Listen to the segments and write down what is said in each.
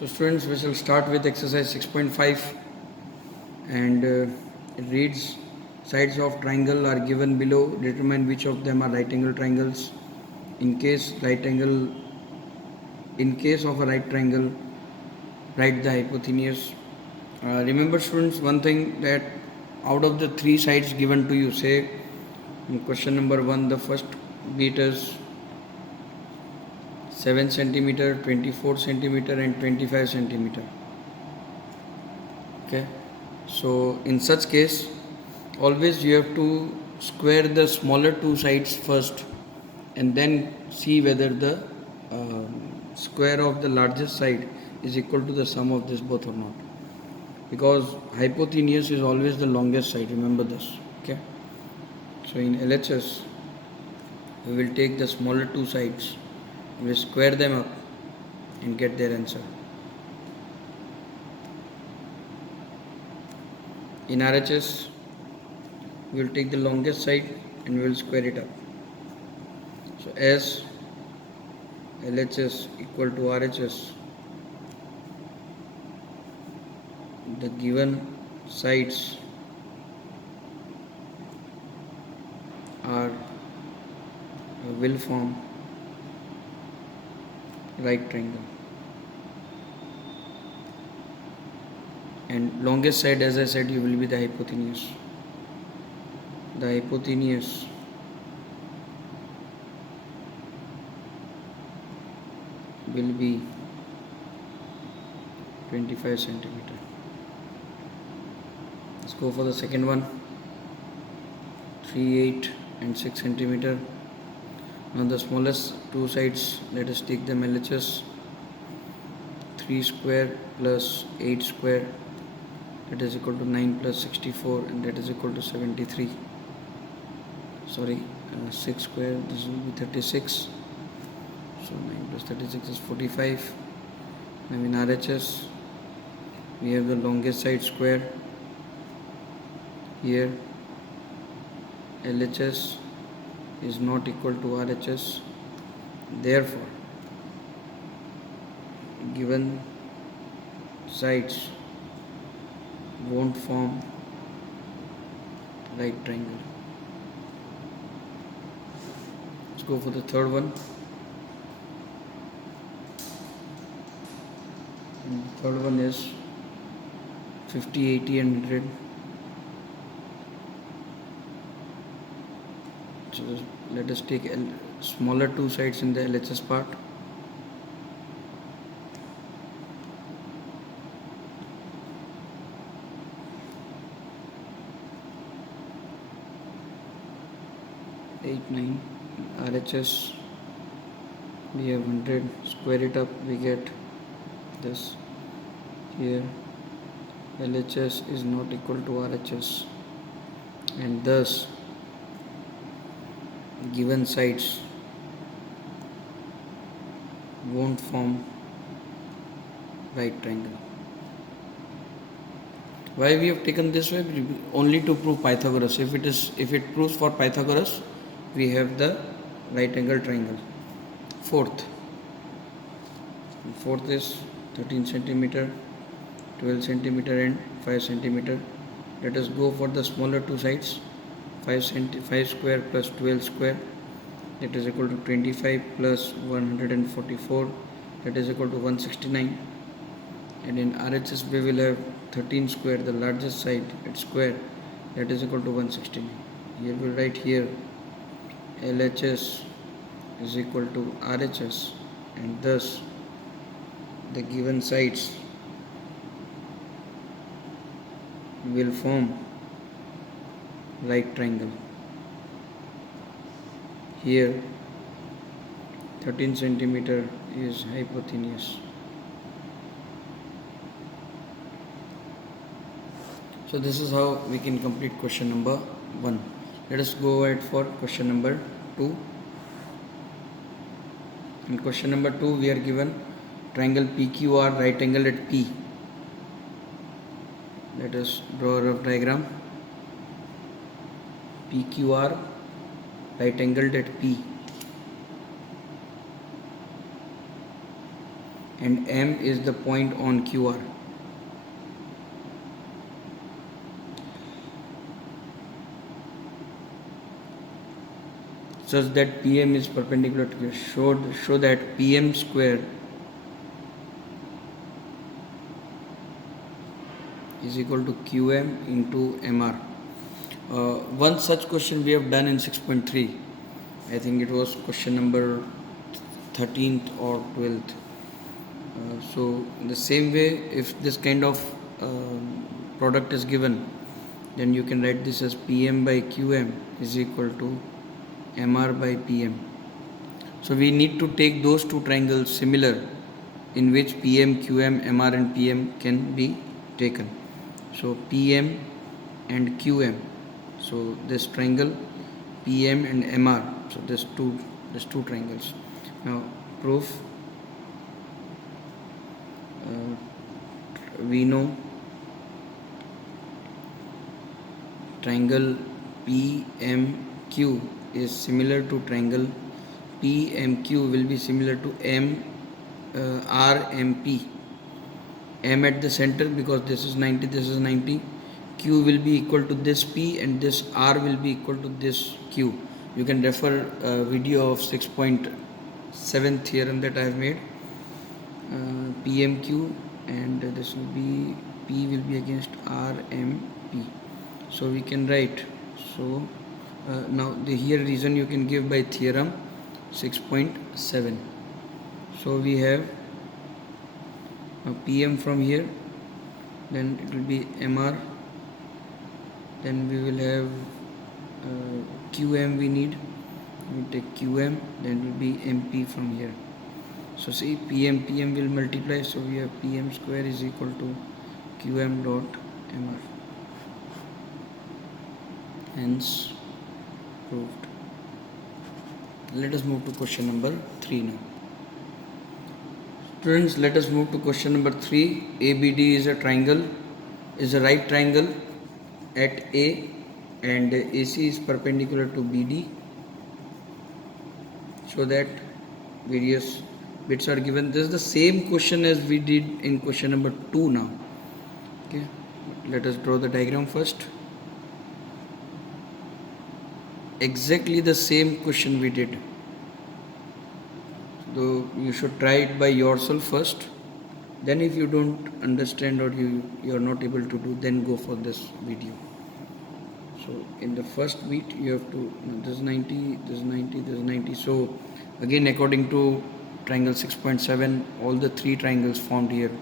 So students, we shall start with exercise 6.5, and it reads, sides of triangle are given below, determine which of them are right angle triangles. In case of a right triangle, write the hypotenuse. Remember students, one thing, that out of the three sides given to you, say in question number 1, the first beat is 7 centimeter, 24 centimeter and 25 centimeter. Okay, so in such case, always you have to square the smaller two sides first and then see whether the square of the largest side is equal to the sum of this both or not, because hypotenuse is always the longest side, remember this. Okay, so in LHS we will take the smaller two sides, we will square them up and get their answer. In RHS we will take the longest side and we will square it up. So as LHS equal to RHS, the given sides are will form right triangle, and longest side, as I said, you will be the hypotenuse. The hypotenuse will be 25 centimeter. Let's go for the second one. 3, 8 and 6 centimeter. Now the smallest two sides, let us take them LHS. 3 square plus 8 square, that is equal to 9 plus 64, and that is equal to 73. 6 square, this will be 36. So 9 plus 36 is 45. Now in RHS we have the longest side square. Here LHS is not equal to RHS, therefore given sides won't form right triangle. Let's go for the third one. And the third one is 50, 80 and 100. So let us take smaller two sides in the LHS part. Eight, 9. RHS we have 100. Square it up, we get this. Here LHS is not equal to RHS, and thus given sides won't form right triangle. Why we have taken this way? Only to prove Pythagoras. If it proves for Pythagoras, we have the right angle triangle. Fourth is 13 centimeter, 12 centimeter and 5 centimeter. Let us go for the smaller two sides. 5 square plus 12 square, that is equal to 25 plus 144, that is equal to 169. And in RHS we will have 13 square, the largest side at square, that is equal to 169. Here we will write here LHS is equal to RHS, and thus the given sides will form right triangle. Here 13 centimeter is hypotenuse. So this is how we can complete question number 1. Let us go ahead for question number 2. In question number 2 we are given triangle PQR right angle at P. Let us draw a rough diagram. PQR right angled at P. and M is the point on QR. Such that PM is perpendicular to QR. Show that PM square is equal to QM into MR. One such question we have done in 6.3. I think it was question number 13th or 12th. So in the same way, if this kind of product is given, then you can write this as PM by QM is equal to MR by PM. So we need to take those two triangles similar, in which PM, QM, MR and PM can be taken. So PM and QM, so this triangle PM and MR, so there's two triangles. Now proof, we know triangle PMQ is similar to triangle PMQ will be similar to RMP. M at the center, because this is 90, this is 90. Q will be equal to this P and this R will be equal to this Q. You can refer a video of 6.7 theorem that I have made. PMQ and this will be P will be against RMP. So we can write. So now the here reason you can give by theorem 6.7. So we have PM from here, then it will be MR, then we will have QM we need, we take QM, then it will be MP from here. So see, PM will multiply, so we have PM square is equal to QM dot MR. Hence proved. Let us move to question number 3 now. Students, let us move to question number 3. ABD is a triangle, is a right triangle at A, and AC is perpendicular to BD. So that various bits are given. This is the same question as we did in question number 2 now. Okay, let us draw the diagram first. Exactly the same question we did. So you should try it by yourself first. Then if you don't understand or you are not able to do, then go for this video. So in the first beat you have to, this is 90, this is 90, this is 90. So again, according to triangle 6.7, all the three triangles formed here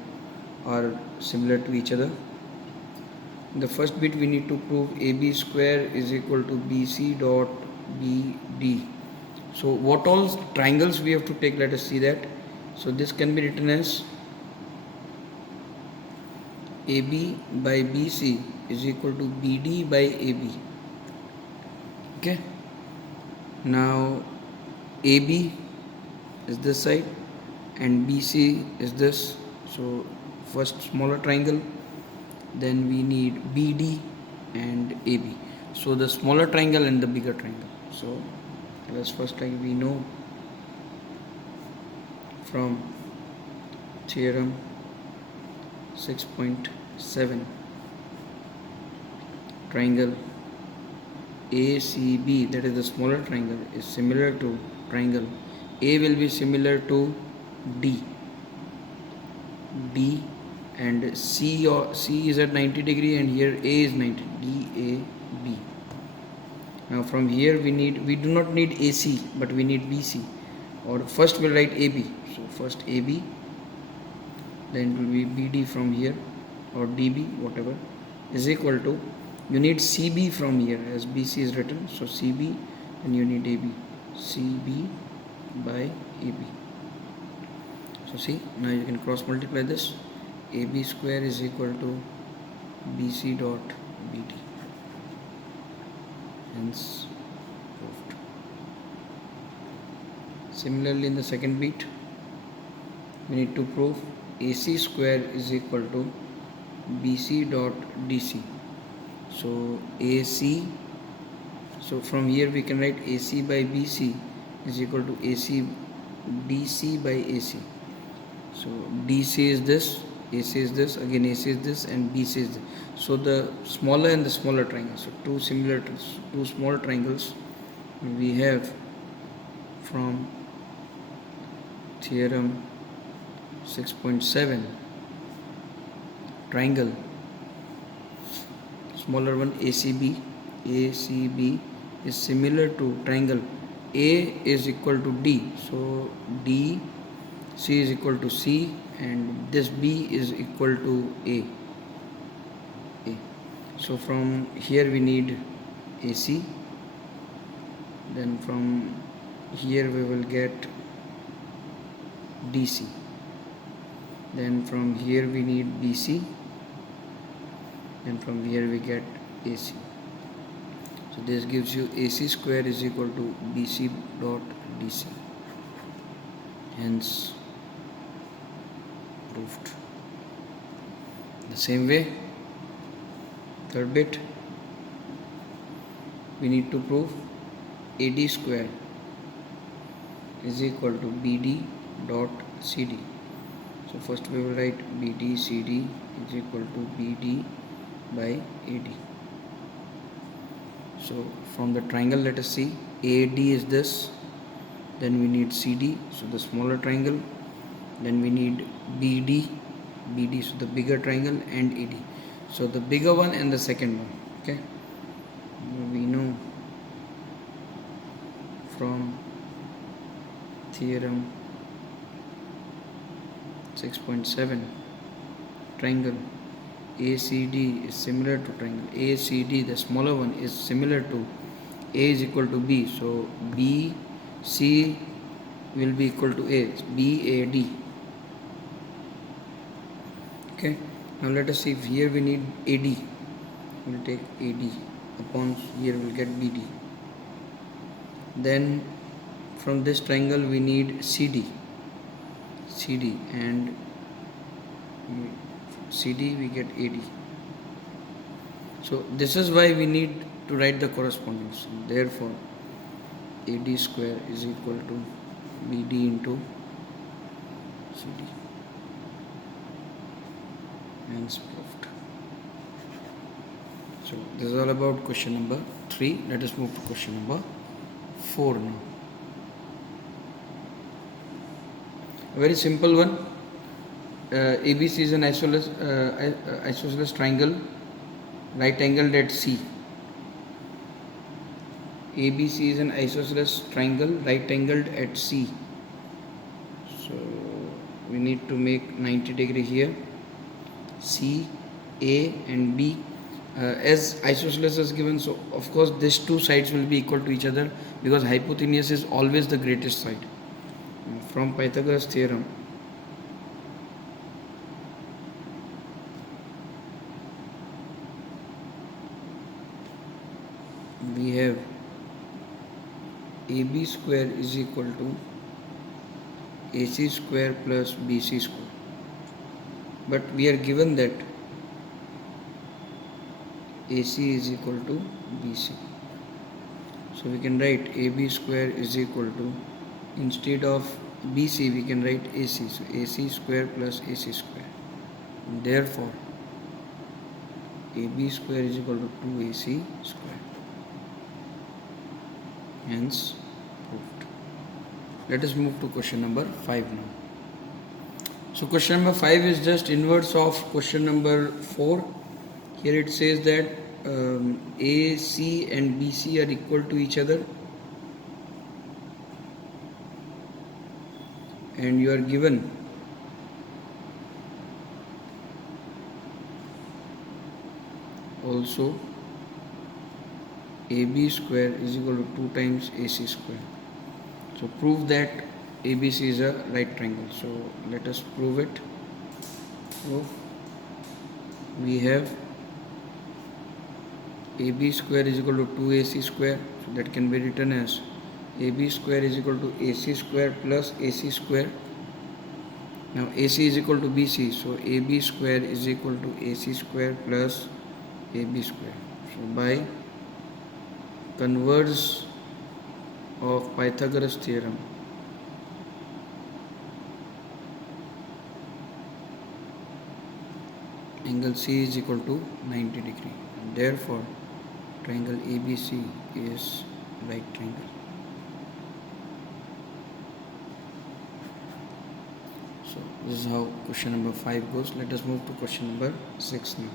are similar to each other. In the first bit we need to prove AB square is equal to BC dot BD. So what all triangles we have to take, let us see that. So this can be written as AB by BC is equal to BD by AB. Okay. Now AB is this side and BC is this. So first smaller triangle, then we need BD and AB. So the smaller triangle and the bigger triangle. So let's first, like we know from theorem 6.7, triangle ACB, that is the smaller triangle, is similar to triangle A, will be similar to D and C, or C is at 90 degree and here A is 90, DAB. Now from here we do not need AC, but we need BC, or first we'll write AB. So first AB, then it will be BD from here, or DB, whatever, is equal to, you need CB from here as BC is written, so CB, and you need AB, CB by AB. So see, now you can cross multiply this. AB square is equal to BC dot BD. Hence proved. Similarly, in the second beat, we need to prove AC square is equal to BC dot DC. So AC, so from here we can write AC by BC is equal to AC DC by AC. So DC is this, AC is this, again AC is this, and BC is this. So the smaller and the smaller triangles. So two small triangles we have from theorem 6.7. Triangle, smaller one ACB. ACB is similar to triangle A is equal to D. So D C is equal to C, and this B is equal to A. So from here we need AC, then from here we will get DC, then from here we need BC, then from here we get AC. So this gives you AC square is equal to BC dot DC. Hence proved. The same way, third bit, we need to prove AD square is equal to BD dot CD. So first we will write BD CD is equal to BD by AD. So from the triangle, let us see, AD is this, then we need CD, so the smaller triangle, then we need BD, so the bigger triangle, and AD, so the bigger one and the second one. Okay, we know from theorem 6.7, triangle ACD is similar to triangle ACD, the smaller one, is similar to A is equal to B, so BC will be equal to A, BAD. Okay, now let us see if here we need AD, we will take AD upon here we will get BD. Then from this triangle we need CD, and CD we get AD. So this is why we need to write the correspondence. Therefore AD square is equal to BD into CD. Hence proved. So this is all about question number 3. Let us move to question number 4 now. A very simple one. ABC is an isosceles triangle, right angled at C. ABC is an isosceles triangle, right angled at C. So we need to make 90 degree here. C, A and B. As isosceles is given, so of course these two sides will be equal to each other because hypotenuse is always the greatest side. From Pythagoras theorem, we have AB square is equal to AC square plus BC square, but we are given that AC is equal to BC, so we can write AB square is equal to, instead of BC we can write AC, so AC square plus AC square. Therefore AB square is equal to 2AC square. Hence proved. Let us move to question number 5 now. So question number 5 is just inverse of question number 4. Here it says that AC and BC are equal to each other, and you are given also AB square is equal to 2 times AC square. So prove that ABC is a right triangle. So let us prove it. So we have AB square is equal to 2AC square, so that can be written as AB square is equal to AC square plus AC square. Now AC is equal to BC, so AB square is equal to AC square plus AB square. So by converse of Pythagoras theorem, angle C is equal to 90 degree. And therefore, triangle ABC is right triangle. So this is how question number 5 goes. Let us move to question number 6 now.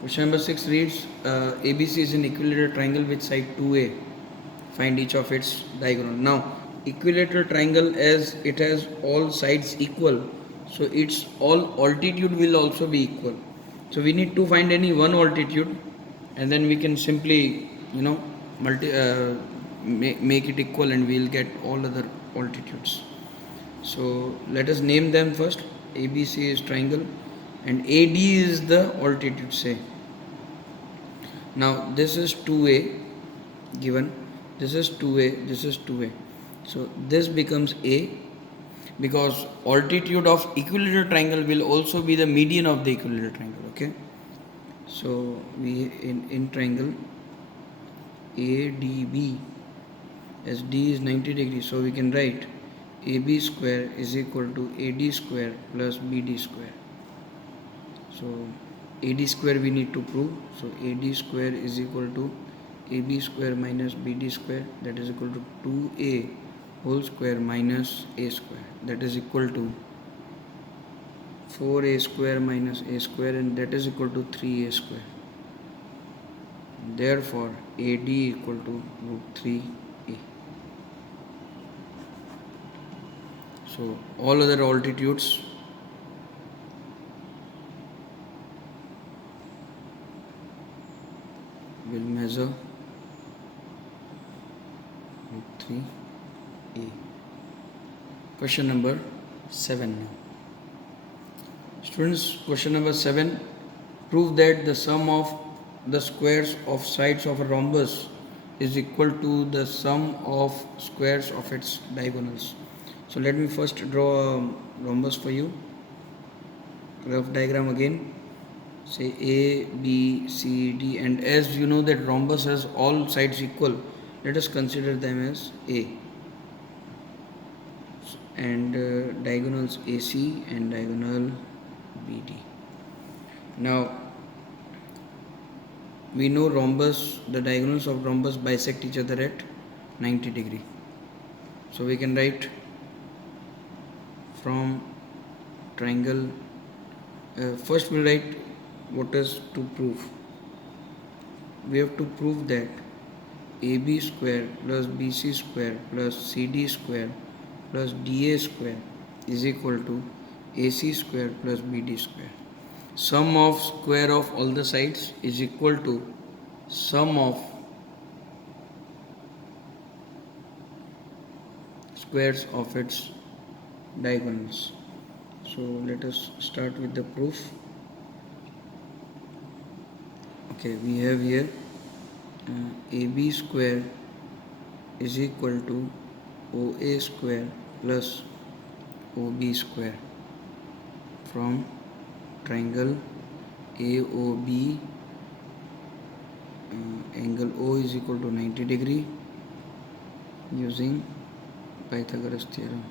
Question number 6 reads, ABC is an equilateral triangle with side 2A. Find each of its diagonal. Now, equilateral triangle, as it has all sides equal, so its all altitude will also be equal. So we need to find any one altitude, and then we can simply, make it equal, and we'll get all other altitudes. So let us name them first. ABC is triangle, and AD is the altitude, say. Now this is 2A given, this is 2A, this is 2A. So this becomes A, because altitude of equilateral triangle will also be the median of the equilateral triangle. Okay. So we in triangle ADB, as D is 90 degrees, so we can write AB square is equal to AD square plus BD square. So AD square we need to prove. So AD square is equal to AB square minus BD square, that is equal to 2A whole square minus A square, that is equal to 4A square minus A square, and that is equal to 3A square. Therefore AD equal to root 3A. So all other altitudes will measure root 3A. Question number 7 now. Students, question number 7. Prove that the sum of the squares of sides of a rhombus is equal to the sum of squares of its diagonals. So let me first draw a rhombus for you. Rough diagram again. Say A, B, C, D, and as you know that rhombus has all sides equal, let us consider them as A. And diagonals AC and diagonal BD. Now we know rhombus, the diagonals of rhombus bisect each other at 90 degree. So we can write from triangle, first we'll write what is to prove. We have to prove that AB square plus BC square plus CD square plus DA square is equal to AC square plus BD square. Sum of square of all the sides is equal to sum of squares of its diagonals. So let us start with the proof. Okay, we have here AB square is equal to OA square plus OB square from triangle AOB. Angle O is equal to 90 degree using Pythagoras theorem.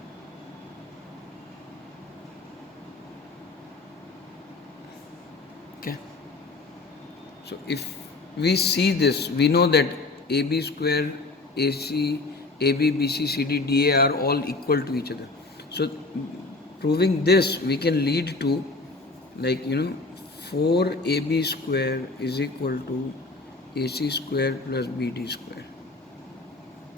Okay. So if we see this, we know that AB square, AC, AB, BC, CD, DA are all equal to each other. So proving this, we can lead to 4AB square is equal to AC square plus BD square.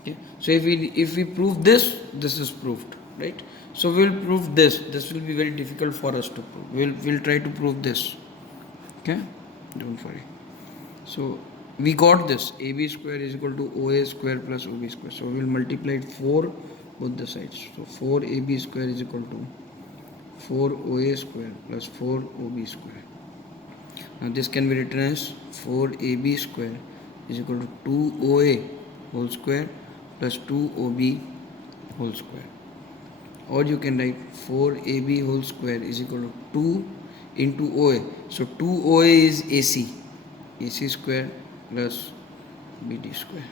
Okay. So if we prove this is proved, right? So we'll prove this. This will be very difficult for us to prove. We'll try to prove this. Okay, don't worry. So we got this. AB square is equal to OA square plus OB square. So we'll multiply it 4 both the sides. So 4AB square is equal to 4OA square plus 4OB square. Now this can be written as 4AB square is equal to 2OA whole square plus 2OB whole square. Or you can write 4AB whole square is equal to 2 into OA. So 2OA is AC. AC square plus BD square.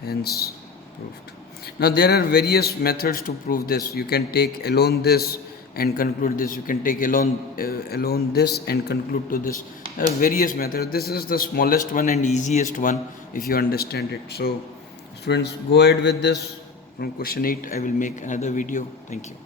Hence proved. Now there are various methods to prove this. You can take alone this, and conclude this. You can take alone this and conclude to this. There are various methods. This is the smallest one and easiest one if you understand it. So students, go ahead with this. From question 8 I will make another video. Thank you.